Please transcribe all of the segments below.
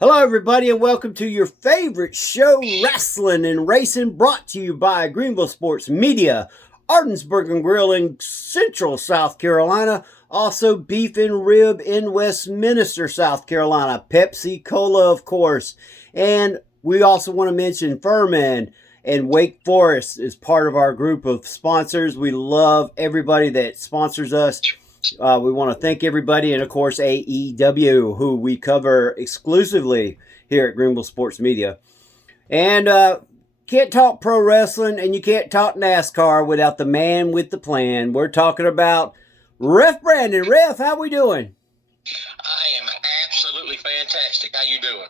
Hello, everybody, and welcome to your favorite show, Rasslin and Racin, brought to you by Greenville Sports Media, Ardensburg and Grill in Central South Carolina, also Beef and Rib in Westminster, South Carolina, Pepsi Cola, of course, and we also want to mention Furman and Wake Forest is part of our group of sponsors. We love everybody that sponsors us. We want to thank everybody, and of course AEW, who we cover exclusively here at Greenville Sports Media. And can't talk pro wrestling and you can't talk NASCAR without the man with the plan. We're talking about Ref Brandon. Ref, how we doing? I am absolutely fantastic. How you doing?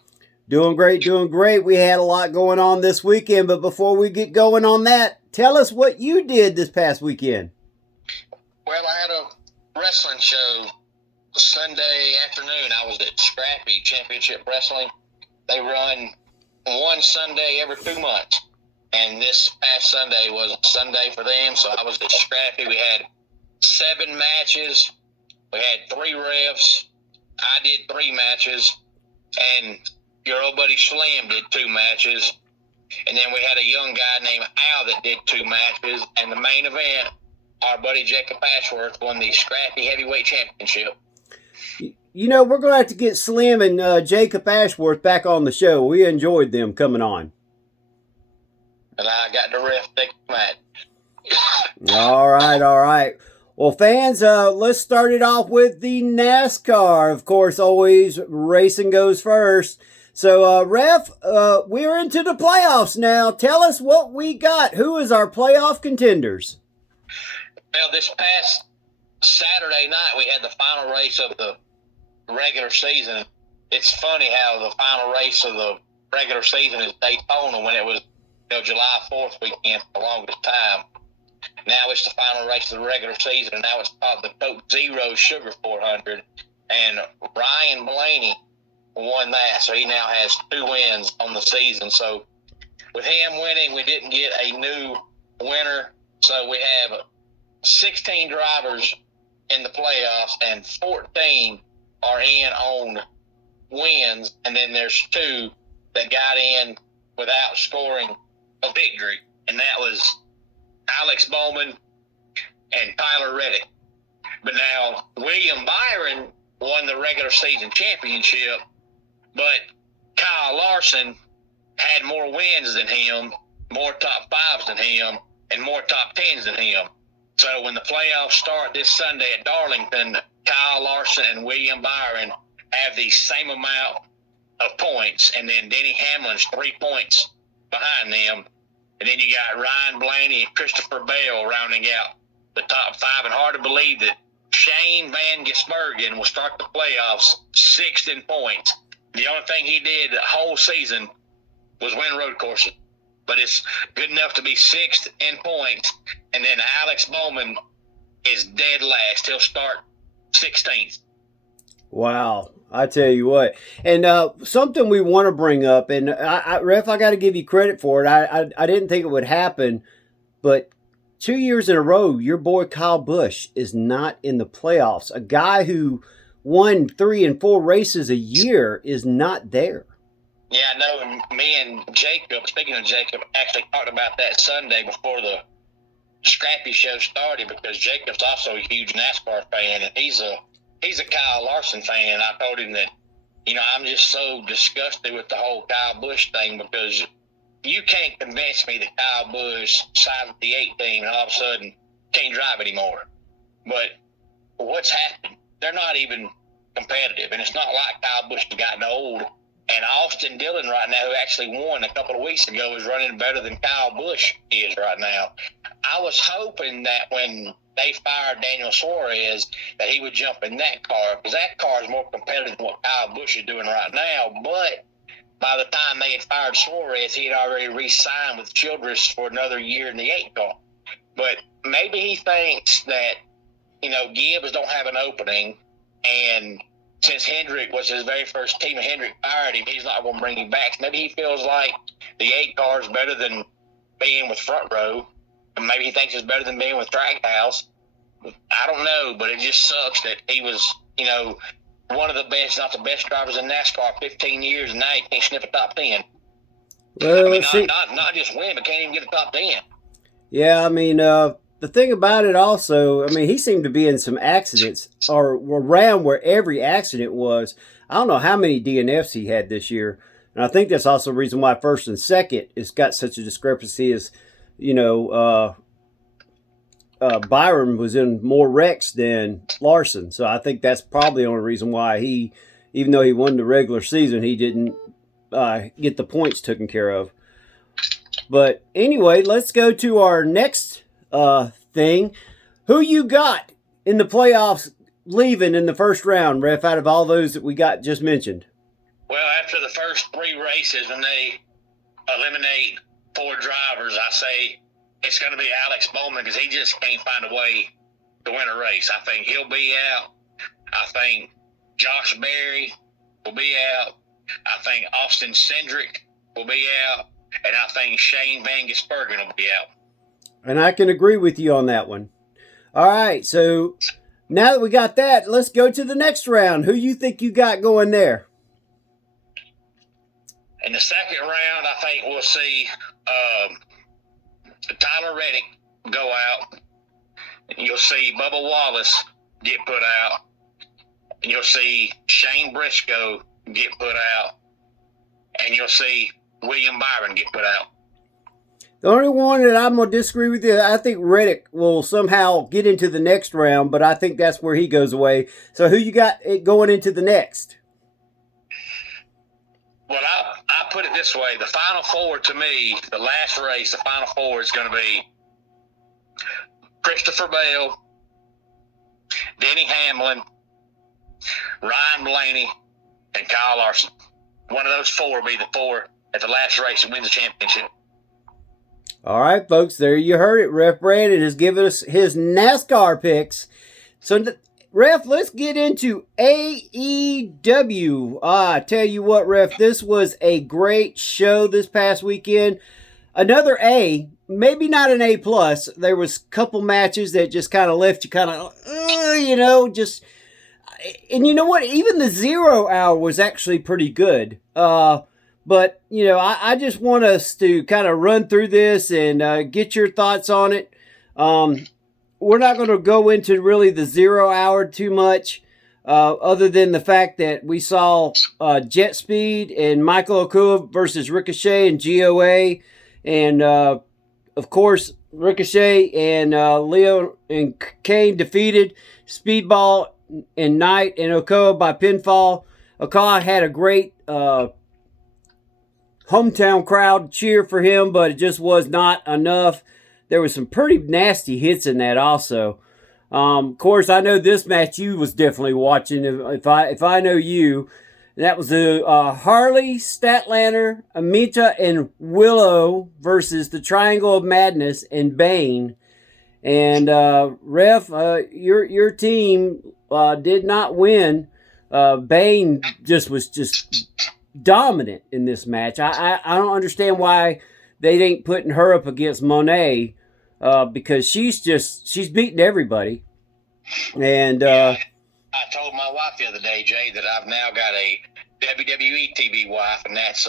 Doing great, doing great. We had a lot going on this weekend, but before we get going on that, tell us what you did this past weekend. Well, I had a wrestling show Sunday afternoon. I was at Scrappy Championship Wrestling. They run one Sunday every 2 months. And this past Sunday was a Sunday for them, so I was at Scrappy. We had 7 matches. We had 3 refs. I did 3 matches. And your old buddy Slim did 2 matches. And then we had a young guy named Al that did 2 matches. And the main event, our buddy Jacob Ashworth won the Scrappy Heavyweight Championship. You know, we're going to have to get Slim and Jacob Ashworth back on the show. We enjoyed them coming on. And I got the ref next match. All right. Well, fans, let's start it off with the NASCAR. Of course, always racing goes first. So, Ref, we're into the playoffs now. Tell us what we got. Who is our playoff contenders? Well, this past Saturday night, we had the final race of the regular season. It's funny how the final race of the regular season is Daytona when it was July 4th weekend for the longest time. Now it's the final race of the regular season, and now it's called the Coke Zero Sugar 400. And Ryan Blaney won that, so he now has 2 wins on the season. So with him winning, we didn't get a new winner. So we have 16 drivers in the playoffs, and 14 are in on wins, and then there's 2 that got in without scoring a victory, and that was Alex Bowman and Tyler Reddick. But now William Byron won the regular season championship, but Kyle Larson had more wins than him, more top 5s than him, and more top 10s than him. So when the playoffs start this Sunday at Darlington, Kyle Larson and William Byron have the same amount of points, and then Denny Hamlin's 3 points behind them. And then you got Ryan Blaney and Christopher Bell rounding out the top 5. And hard to believe that Shane Van Gisbergen will start the playoffs 6th in points. The only thing he did the whole season was win road courses. But it's good enough to be 6th in points. And then Alex Bowman is dead last. He'll start 16th. Wow. I tell you what. And something we want to bring up, and Ref, I got to give you credit for it. I didn't think it would happen, but 2 years in a row, your boy Kyle Busch is not in the playoffs. A guy who won 3 and 4 races a year is not there. Yeah, I know. And me and Jacob, speaking of Jacob, actually talked about that Sunday before the Scrappy show started, because Jacob's also a huge NASCAR fan, and he's a Kyle Larson fan. And I told him that, I'm just so disgusted with the whole Kyle Busch thing, because you can't convince me that Kyle Busch signed with the 8 team and all of a sudden can't drive anymore. But what's happened? They're not even competitive, and it's not like Kyle Busch has gotten old. And Austin Dillon right now, who actually won a couple of weeks ago, is running better than Kyle Busch is right now. I was hoping that when they fired Daniel Suarez, that he would jump in that car, because that car is more competitive than what Kyle Busch is doing right now. But by the time they had fired Suarez, he had already re-signed with Childress for another year in the 8 car. But maybe he thinks that, Gibbs don't have an opening, and since Hendrick was his very first team and Hendrick fired him, he's not going to bring him back. So maybe he feels like the 8 car is better than being with Front Row. And maybe he thinks it's better than being with Trackhouse. I don't know, but it just sucks that he was, one of the best, not the best drivers in NASCAR, 15 years, and now he can't sniff a top 10. Well, I mean, not just win, but can't even get a top 10. yeah, I mean, the thing about it also, I mean, he seemed to be in some accidents or around where every accident was. I don't know how many DNFs he had this year. And I think that's also the reason why first and second has got such a discrepancy is, you know, Byron was in more wrecks than Larson. So I think that's probably the only reason why he, even though he won the regular season, he didn't get the points taken care of. But anyway, let's go to our next thing. Who you got in the playoffs leaving in the first round, Ref, out of all those that we got just mentioned? Well, after the first 3 races, when they eliminate 4 drivers, I say it's going to be Alex Bowman because he just can't find a way to win a race. I think he'll be out. I think Josh Berry will be out. I think Austin Cindric will be out. And I think Shane Van Gisbergen will be out. And I can agree with you on that one. All right, so now that we got that, let's go to the next round. Who you think you got going there? In the second round, I think we'll see Tyler Reddick go out. You'll see Bubba Wallace get put out. You'll see Shane Briscoe get put out. And you'll see William Byron get put out. The only one that I'm going to disagree with you, I think Reddick will somehow get into the next round, but I think that's where he goes away. So who you got going into the next? Well, I put it this way. The Final Four, to me, the last race, the Final Four is going to be Christopher Bell, Denny Hamlin, Ryan Blaney, and Kyle Larson. One of those 4 will be the 4 at the last race that wins the championship. All right, folks, there you heard it. Ref Brandon has given us his NASCAR picks. So, Ref, let's get into AEW. I tell you what, Ref, this was a great show this past weekend. Another A, maybe not an A+. There was a couple matches that just kind of left you kind of, just... And you know what? Even the 0 hour was actually pretty good. But, I just want us to kind of run through this and get your thoughts on it. We're not going to go into really the 0 hour too much, other than the fact that we saw Jet Speed and Michael Okua versus Ricochet and GOA. And, of course, Ricochet and Leo and Kane defeated Speedball and Knight and Okua by pinfall. Okua had a great hometown crowd cheer for him, but it just was not enough. There was some pretty nasty hits in that also. Of course, I know this match you was definitely watching. If I know you, that was the Harley, Statlander, Amita, and Willow versus the Triangle of Madness and Bane. And Ref, your team did not win. Bane was just dominant in this match. I don't understand why they ain't putting her up against Monet, because she's beating everybody. And I told my wife the other day, Jay, that I've now got a WWE TV wife, and that's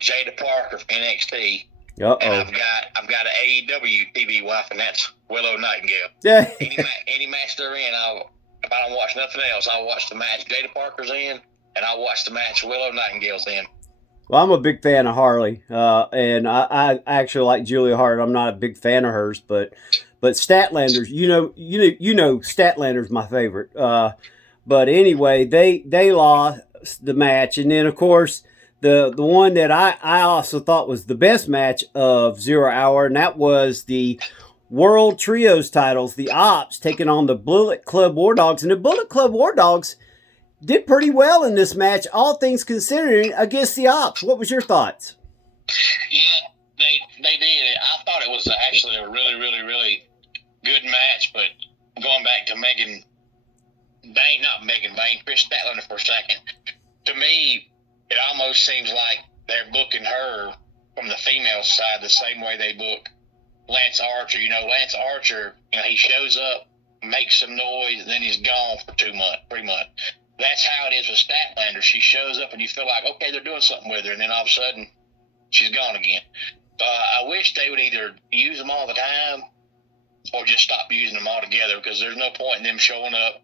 Jada Parker from NXT. Uh-oh. And I've got an AEW TV wife, and that's Willow Nightingale. Yeah. Any match they're in, if I don't watch nothing else, I'll watch the match Jada Parker's in, and I'll watch the match Willow Nightingale's in. Well, I'm a big fan of Harley, and I actually like Julia Hart. I'm not a big fan of hers, but Statlander's, you know, Statlander's my favorite. But anyway, they lost the match, and then of course the one that I also thought was the best match of 0 hour, and that was the World Trios titles, the Ops taking on the Bullet Club War Dogs, and the Bullet Club War Dogs did pretty well in this match, all things considering, against the Ops. What was your thoughts? Yeah, they did. I thought it was actually a really, really, really good match, but going back to Chris Statlander for a second, to me, it almost seems like they're booking her from the female side the same way they book Lance Archer. Lance Archer, he shows up, makes some noise, and then he's gone for 2 months, 3 months. that's how it is with Statlander. She shows up and you feel like, okay, they're doing something with her, and then all of a sudden she's gone again. So I wish they would either use them all the time or just stop using them altogether, because there's no point in them showing up,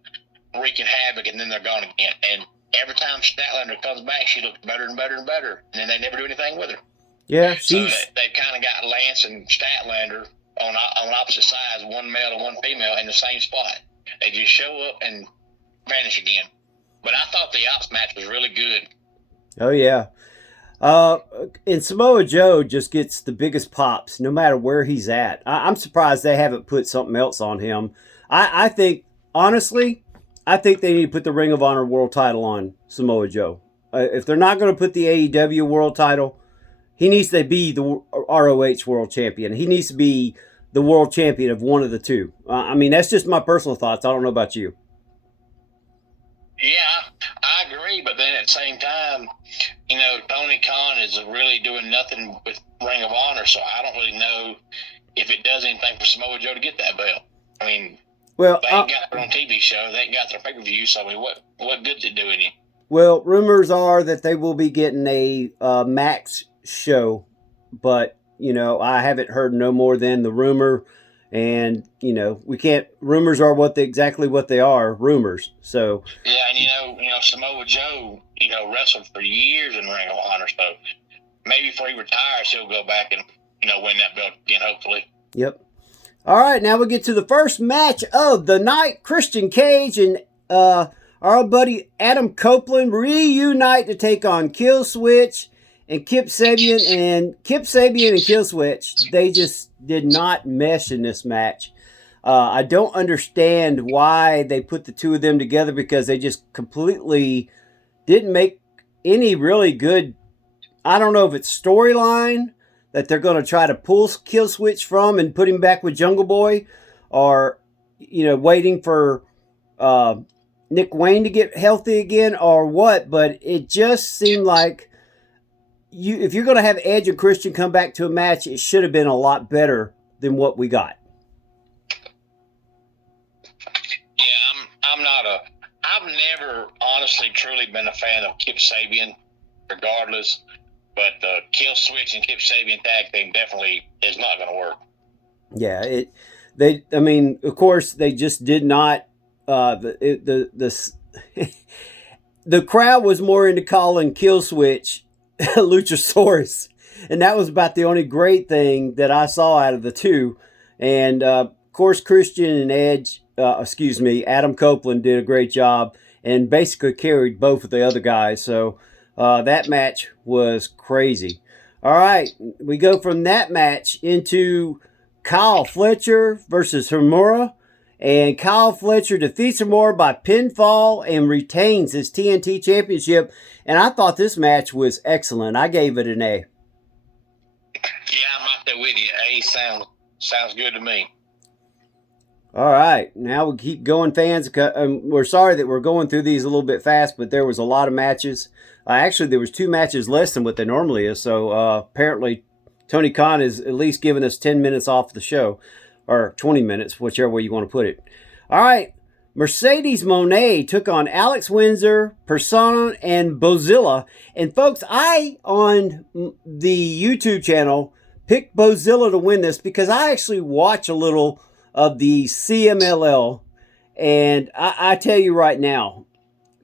wreaking havoc, and then they're gone again. And every time Statlander comes back, she looks better and better and better, and then they never do anything with her. Yeah, so they've kind of got Lance and Statlander on opposite sides, one male and one female, in the same spot. They just show up and vanish again. But I thought the Ops match was really good. Oh, yeah. And Samoa Joe just gets the biggest pops no matter where he's at. I'm surprised they haven't put something else on him. I think, honestly, I think they need to put the Ring of Honor World title on Samoa Joe. If they're not going to put the AEW World title, he needs to be the ROH World Champion. He needs to be the World Champion of one of the two. I mean, that's just my personal thoughts. I don't know about you. Yeah, I agree, but then at the same time, Tony Khan is really doing nothing with Ring of Honor, so I don't really know if it does anything for Samoa Joe to get that belt. I mean, well, they ain't got their own TV show, they ain't got their pay-per-view, so I mean, what good's it doing you? Well, rumors are that they will be getting a Max show, but, I haven't heard no more than the rumor. And, we can't, rumors are exactly what they are, rumors. So. Yeah, and Samoa Joe, wrestled for years in Ring of Honor, so maybe before he retires, he'll go back and, win that belt again, hopefully. Yep. All right, now we get to the first match of the night. Christian Cage and our buddy Adam Copeland reunite to take on Kill Switch and Kip Sabian. And Kip Sabian and Kill Switch, they just did not mesh in this match. I don't understand why they put the two of them together, because they just completely didn't make any really good, I don't know if it's storyline that they're going to try to pull Kill Switch from and put him back with Jungle Boy, or, waiting for Nick Wayne to get healthy again, or what. But it just seemed like if you're going to have Edge and Christian come back to a match, it should have been a lot better than what we got. Yeah, I've never honestly truly been a fan of Kip Sabian, regardless. But the Kill Switch and Kip Sabian tag team definitely is not going to work. Yeah, of course, they just did not. The crowd was more into calling Kill Switch Luchasaurus, and that was about the only great thing that I saw out of the two. And of course, Christian and Adam Copeland did a great job and basically carried both of the other guys. So that match was crazy. All right, we go from that match into Kyle Fletcher versus Homura. And Kyle Fletcher defeats Homura by pinfall and retains his TNT Championship. And I thought this match was excellent. I gave it an A. Yeah, I'm right there with you. A sounds good to me. All right, now we keep going, fans. We're sorry that we're going through these a little bit fast, but there was a lot of matches. Actually, there was 2 matches less than what there normally is. So apparently, Tony Khan is at least giving us 10 minutes off the show. Or 20 minutes, whichever way you want to put it. All right. Mercedes Moné took on Alex Windsor, Persona, and Bozilla. And folks, I, on the YouTube channel, picked Bozilla to win this because I actually watch a little of the CMLL. And I tell you right now,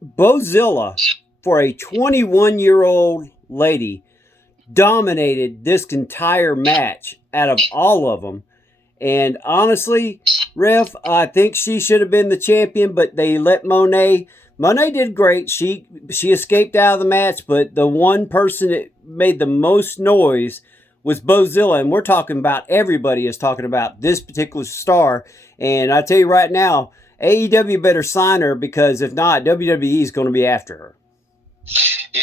Bozilla, for a 21-year-old lady, dominated this entire match out of all of them. And honestly, Ref, I think she should have been the champion, but they let Moné. Moné did great. She escaped out of the match, but the one person that made the most noise was Bozilla. And we're talking about, everybody is talking about this particular star. And I tell you right now, AEW better sign her, because if not, WWE is going to be after her. Yeah,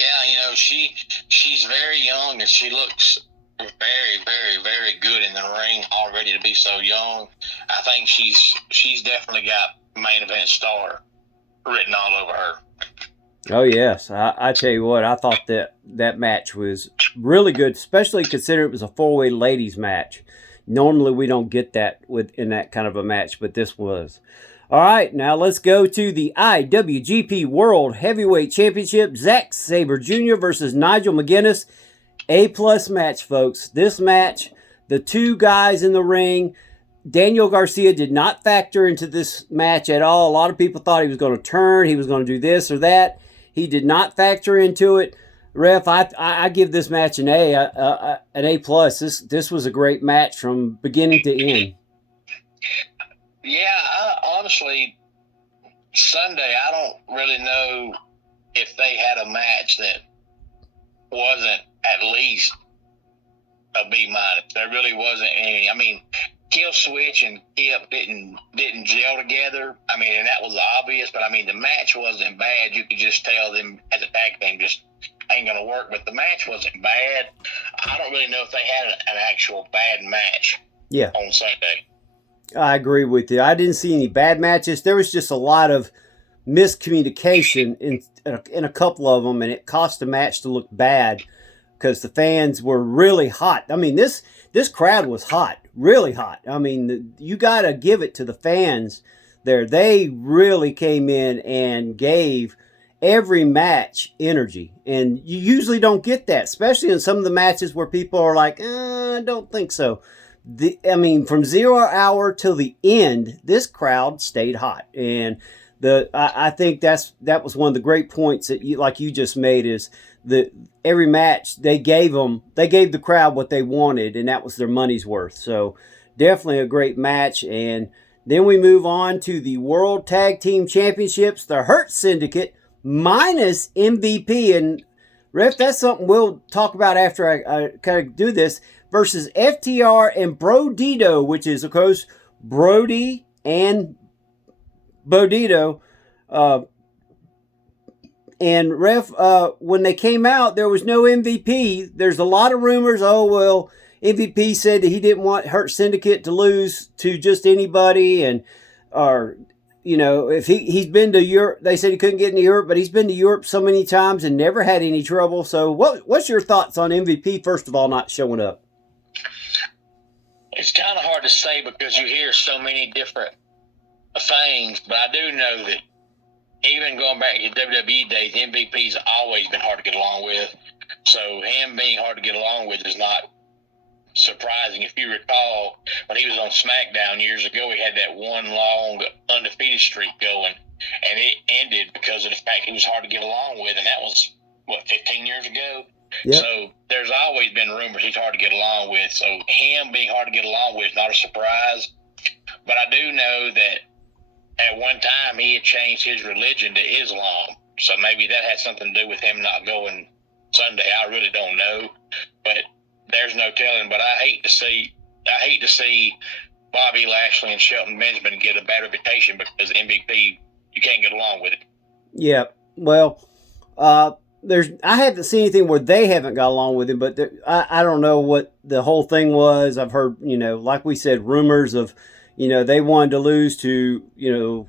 she's very young, and she looks very, very, very good in the ring already to be so young. I think she's definitely got main event star written all over her. Oh, yes. I tell you what, I thought that match was really good, especially considering it was a 4-way ladies match. Normally, we don't get that in that kind of a match, but this was. All right, now let's go to the IWGP World Heavyweight Championship. Zack Sabre Jr. versus Nigel McGuinness. A-plus match, folks. This match, the two guys in the ring, Daniel Garcia did not factor into this match at all. A lot of people thought he was going to turn, he was going to do this or that. He did not factor into it. Ref, I give this match an A+. This was a great match from beginning to end. Yeah, honestly, Sunday, I don't really know if they had a match that wasn't at least a B-. There really wasn't any. I mean, Kill Switch and Kip didn't gel together. I mean, and that was obvious, but I mean, the match wasn't bad. You could just tell them as a tag team just ain't going to work, but the match wasn't bad. I don't really know if they had an actual bad match on Sunday. I agree with you. I didn't see any bad matches. There was just a lot of miscommunication in a couple of them, and it caused the match to look bad because the fans were really hot. I mean, this crowd was hot, really hot. I mean, you got to give it to the fans there. They really came in and gave every match energy, and you usually don't get that, especially in some of the matches where people are like, I don't think so. I mean, from 0 hour till the end, this crowd stayed hot, and I think that was one of the great points that you just made, is that every match they gave the crowd what they wanted, and that was their money's worth. So definitely a great match. And then we move on to the World Tag Team Championships, the Hurt Syndicate minus MVP, and Ref, that's something we'll talk about after I kind of do this, versus FTR and Brodito, which is, of course, Brody and Bodito. And Ref, when they came out, there was no MVP. There's a lot of rumors. Oh, well, MVP said that he didn't want Hurt Syndicate to lose to just anybody. And, or, you know, if he's been to Europe, they said he couldn't get into Europe, but he's been to Europe so many times and never had any trouble. So what's your thoughts on MVP, first of all, not showing up? It's kind of hard to say because you hear so many different things, but I do know that even going back to WWE days, MVP's always been hard to get along with. So him being hard to get along with is not surprising. If you recall, when he was on SmackDown years ago, he had that one long undefeated streak going, and it ended because of the fact he was hard to get along with, and that was, 15 years ago? Yep. So there's always been rumors he's hard to get along with. So him being hard to get along with is not a surprise. But I do know that at one time he had changed his religion to Islam. So maybe that had something to do with him not going Sunday. I really don't know. But there's no telling. But I hate to see Bobby Lashley and Shelton Benjamin get a bad reputation because MVP, you can't get along with it. Yeah. Well, I haven't seen anything where they haven't got along with him, but I don't know what the whole thing was. I've heard, like we said, rumors of, they wanted to lose to,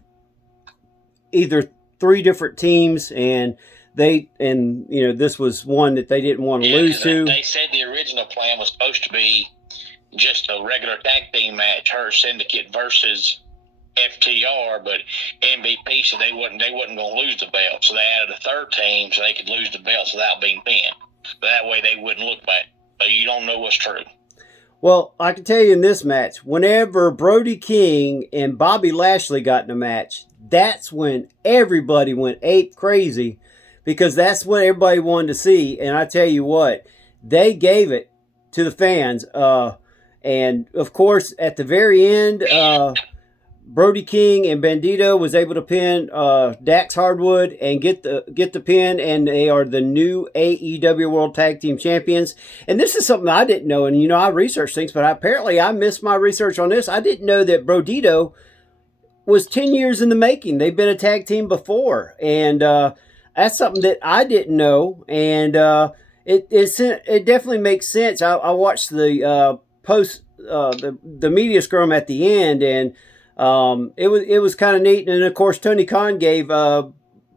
either 3 different teams, and this was one that they didn't want to lose to. They said the original plan was supposed to be just a regular tag team match, Hurt Syndicate versus FTR, but MVP said they wasn't going to lose the belt, so they added a third team so they could lose the belts without being pinned. But that way they wouldn't look bad. So you don't know what's true. Well, I can tell you in this match, whenever Brody King and Bobby Lashley got in a match, that's when everybody went ape crazy, because that's what everybody wanted to see. And I tell you what, they gave it to the fans. And of course, at the very end, Brody King and Bandito was able to pin Dax Hardwood and get the pin, and they are the new AEW World Tag Team Champions. And this is something I didn't know, and I researched things, but apparently I missed my research on this. I didn't know that Brodito was 10 years in the making. They've been a tag team before, and that's something that I didn't know, and it definitely makes sense. I watched the the media scrum at the end, and it was kind of neat. And of course, Tony Khan gave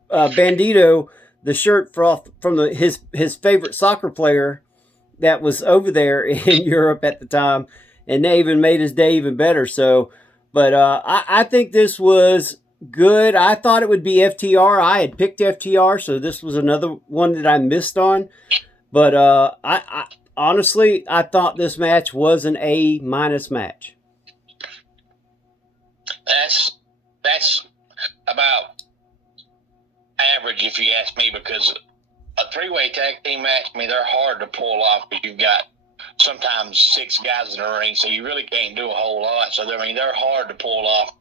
Bandito the shirt from his favorite soccer player that was over there in Europe at the time, and they even made his day even better. So, but I think this was good. I thought it would be FTR. I had picked FTR, so this was another one that I missed on. But I honestly, I thought this match was an A- match. That's about average, if you ask me, because a three-way tag team match, I mean, they're hard to pull off because you've got sometimes 6 guys in the ring, so you really can't do a whole lot. So, I mean, they're hard to pull off,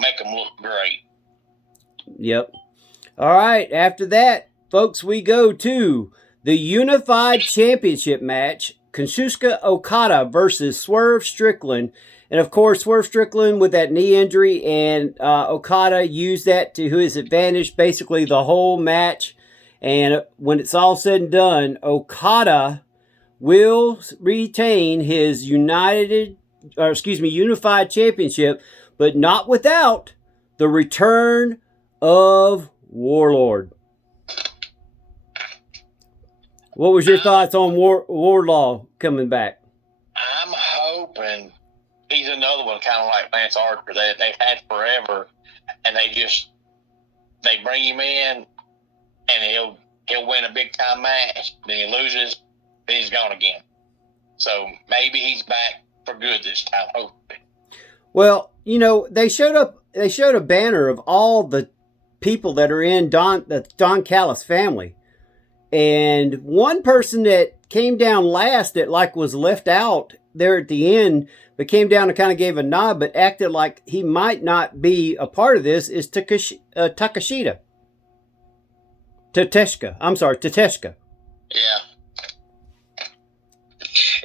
make them look great. Yep. All right, after that, folks, we go to the Unified Championship match, Kazuchika Okada versus Swerve Strickland. And, of course, Swerve Strickland with that knee injury, and Okada used that to his advantage basically the whole match. And when it's all said and done, Okada will retain his Unified Championship, but not without the return of Warlord. What was your thoughts on Wardlaw coming back? I'm hoping he's another one kind of like Lance Archer that they've had forever, and they bring him in, and he'll win a big time match, then he loses, then he's gone again. So maybe he's back for good this time, hopefully. Well, they showed a banner of all the people that are in the Don Callis family. And one person that came down last that was left out there at the end, but came down and kind of gave a nod, but acted like he might not be a part of this is Takeshita. Tateshka. Yeah.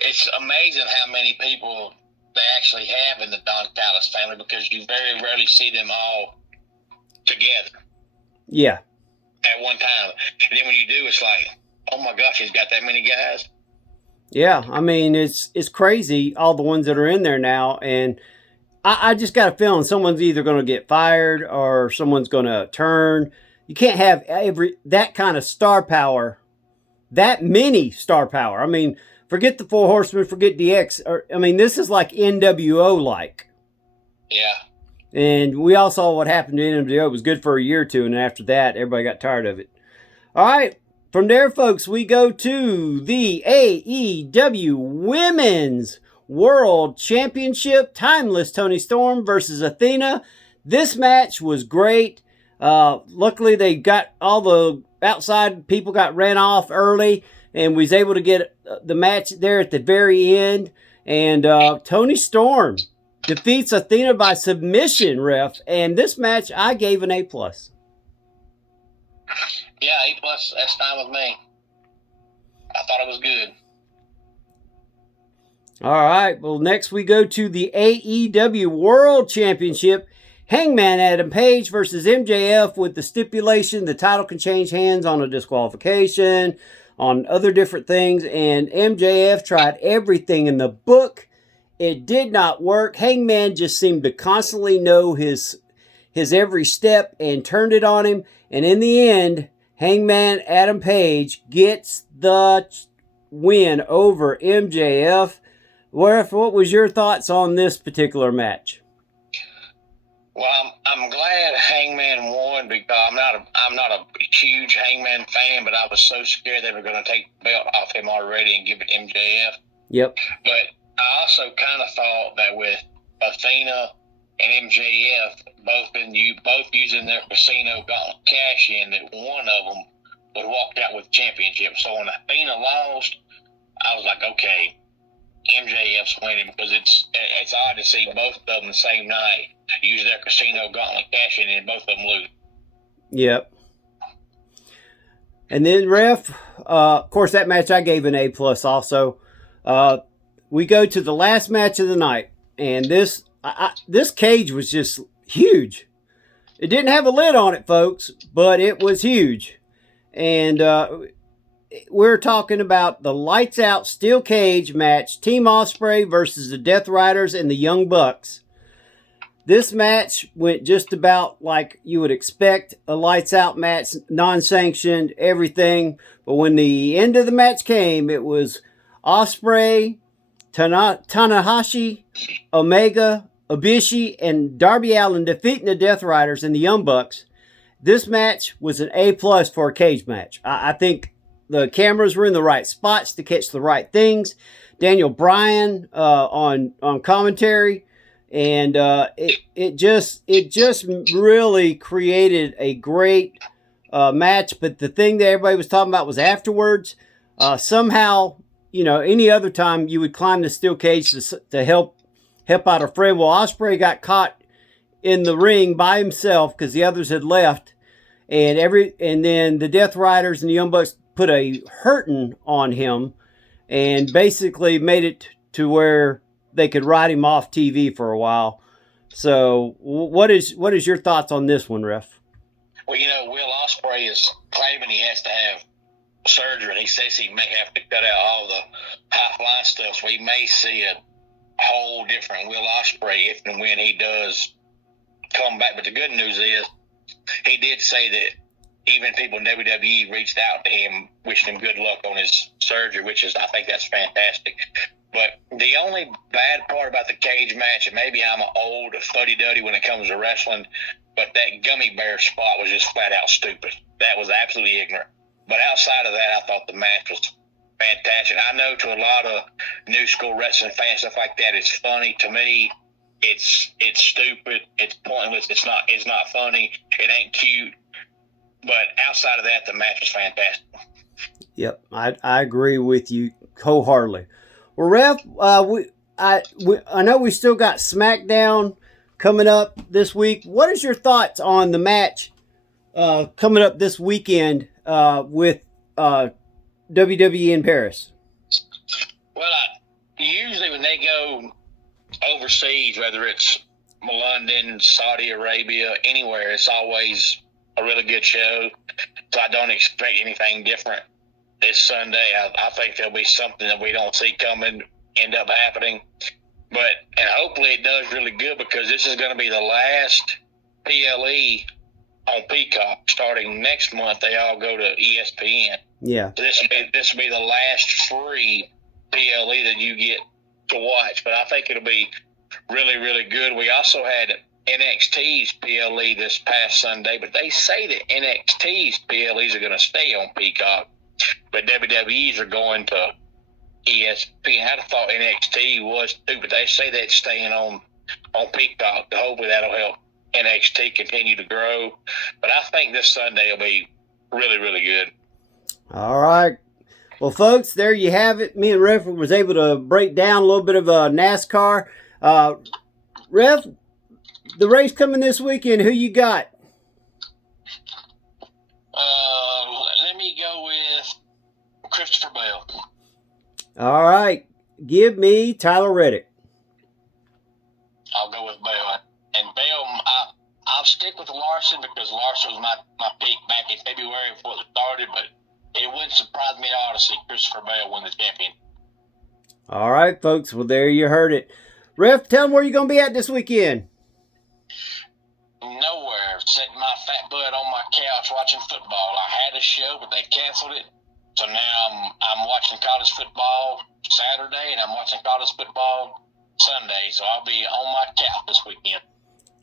It's amazing how many people they actually have in the Don Callis family, because you very rarely see them all together. Yeah. At one time. And then when you do, it's like, oh my gosh, he's got that many guys. Yeah, I mean, it's crazy, all the ones that are in there now. And I just got a feeling someone's either going to get fired or someone's going to turn. You can't have that kind of star power, that many star power. I mean, forget the Four Horsemen, forget DX. This is like NWO-like. Yeah. And we all saw what happened to NWO. It was good for a year or two, and after that, everybody got tired of it. All right, from there, folks, we go to the AEW Women's World Championship. Timeless Toni Storm versus Athena. This match was great. Luckily, they got all the outside people got ran off early, and was able to get the match there at the very end. And Toni Storm defeats Athena by submission, ref. And this match, I gave an A+. Yeah, A+, that's fine with me. I thought it was good. All right, well, next we go to the AEW World Championship. Hangman Adam Page versus MJF, with the stipulation the title can change hands on a disqualification, on other different things. And MJF tried everything in the book. It did not work. Hangman just seemed to constantly know his every step and turned it on him. And in the end, Hangman Adam Page gets the win over MJF. What was your thoughts on this particular match? Well, I'm glad Hangman won, because I'm not a huge Hangman fan, but I was so scared they were going to take the belt off him already and give it to MJF. Yep. But I also kind of thought that with Athena and MJF both using their casino gauntlet cash in, that one of them would have walked out with the championship. So when Athena lost, I was like, okay, MJF's winning, because it's odd to see both of them the same night use their casino gauntlet cash in and both of them lose. Yep. And then, ref, of course, that match I gave an A+ also. We go to the last match of the night, and this cage was just huge. It didn't have a lid on it, folks, but it was huge. And we're talking about the lights out steel cage match, Team Ospreay versus the Death Riders and the Young Bucks. This match went just about like you would expect a lights out match, non-sanctioned, everything. But when the end of the match came, it was Ospreay, Tanahashi, Omega, Ibishi and Darby Allin defeating the Death Riders and the Young Bucks, this match was an A+ for a cage match. I think the cameras were in the right spots to catch the right things. Daniel Bryan on commentary, and it just really created a great match. But the thing that everybody was talking about was afterwards. Somehow, any other time you would climb the steel cage to help out a friend. Well, Ospreay got caught in the ring by himself because the others had left, and then the Death Riders and the Young Bucks put a hurting on him, and basically made it to where they could ride him off TV for a while. So, what is your thoughts on this one, Ref? Well, Will Ospreay is claiming he has to have surgery. He says he may have to cut out all the high-flying stuff, so we may see a whole different Will Ospreay if and when he does come back. But the good news is he did say that even people in WWE reached out to him, wishing him good luck on his surgery, I think that's fantastic. But the only bad part about the cage match, and maybe I'm an old fuddy-duddy when it comes to wrestling, but that gummy bear spot was just flat out stupid. That was absolutely ignorant. But outside of that, I thought the match was fantastic. I know to a lot of new school wrestling fans, stuff like that, it's funny. To me, it's stupid. It's pointless. It's not funny. It ain't cute. But outside of that, the match was fantastic. Yep, I agree with you wholeheartedly. Well, Ref, I know we still got SmackDown coming up this week. What is your thoughts on the match coming up this weekend with WWE in Paris? Well, usually when they go overseas, whether it's London, Saudi Arabia, anywhere, it's always a really good show. So I don't expect anything different this Sunday. I think there'll be something that we don't see coming end up happening. And hopefully it does really good, because this is going to be the last PLE on Peacock. Starting next month, they all go to ESPN. Yeah. So this will be the last free PLE that you get to watch. But I think it'll be really, really good. We also had NXT's PLE this past Sunday, but they say that NXT's PLEs are going to stay on Peacock, but WWE's are going to ESPN. I'd have thought NXT was too, but they say that's staying on Peacock. Hopefully that'll help NXT continue to grow. But I think this Sunday will be really, really good. All right. Well, folks, there you have it. Me and Ref was able to break down a little bit of NASCAR. Ref, the race coming this weekend, who you got? Let me go with Christopher Bell. All right. Give me Tyler Reddick. I'll go with Bell. And Bell, I'll stick with Larson, because Larson was my pick back in February before it started, but it wouldn't surprise me at all to see Christopher Bell win the champion. All right, folks. Well, there you heard it. Ref, tell them where you're going to be at this weekend. Nowhere. Sitting my fat butt on my couch watching football. I had a show, but they canceled it. So now I'm watching college football Saturday, and I'm watching college football Sunday. So I'll be on my couch this weekend.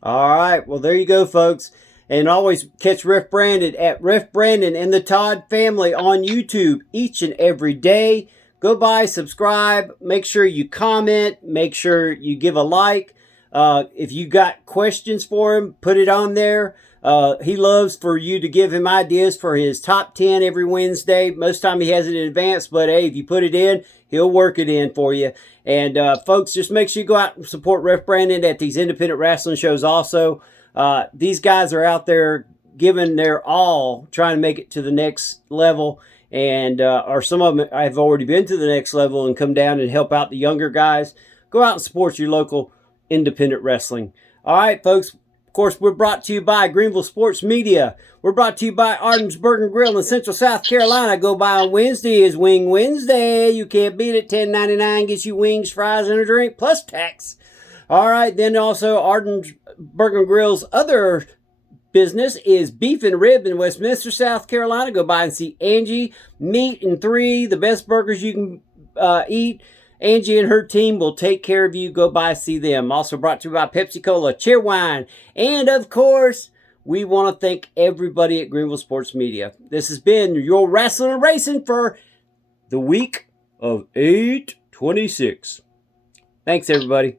All right. Well, there you go, folks. And always catch Ref Brandon at Ref Brandon and the Todd family on YouTube each and every day. Go by, subscribe, make sure you comment, make sure you give a like. If you got questions for him, put it on there. He loves for you to give him ideas for his top 10 every Wednesday. Most time he has it in advance, but hey, if you put it in, he'll work it in for you. And folks, just make sure you go out and support Ref Brandon at these independent wrestling shows also. These guys are out there giving their all, trying to make it to the next level. And or some of them have already been to the next level and come down and help out the younger guys. Go out and support your local independent wrestling. All right, folks. Of course, we're brought to you by Greenville Sports Media. We're brought to you by Arden's Burger Grill in Central South Carolina. Go by on Wednesday is Wing Wednesday. You can't beat it. $10.99 gets you wings, fries, and a drink plus tax. All right, then also Arden's Burger Grill's other business is Beef and Rib in Westminster, South Carolina. Go by and see Angie. Meat and 3, the best burgers you can eat. Angie and her team will take care of you. Go by, see them. Also brought to you by Pepsi Cola, Cheerwine, and of course, we want to thank everybody at Greenville Sports Media. This has been your Rasslin and Racing for the week of 8/26. Thanks, everybody.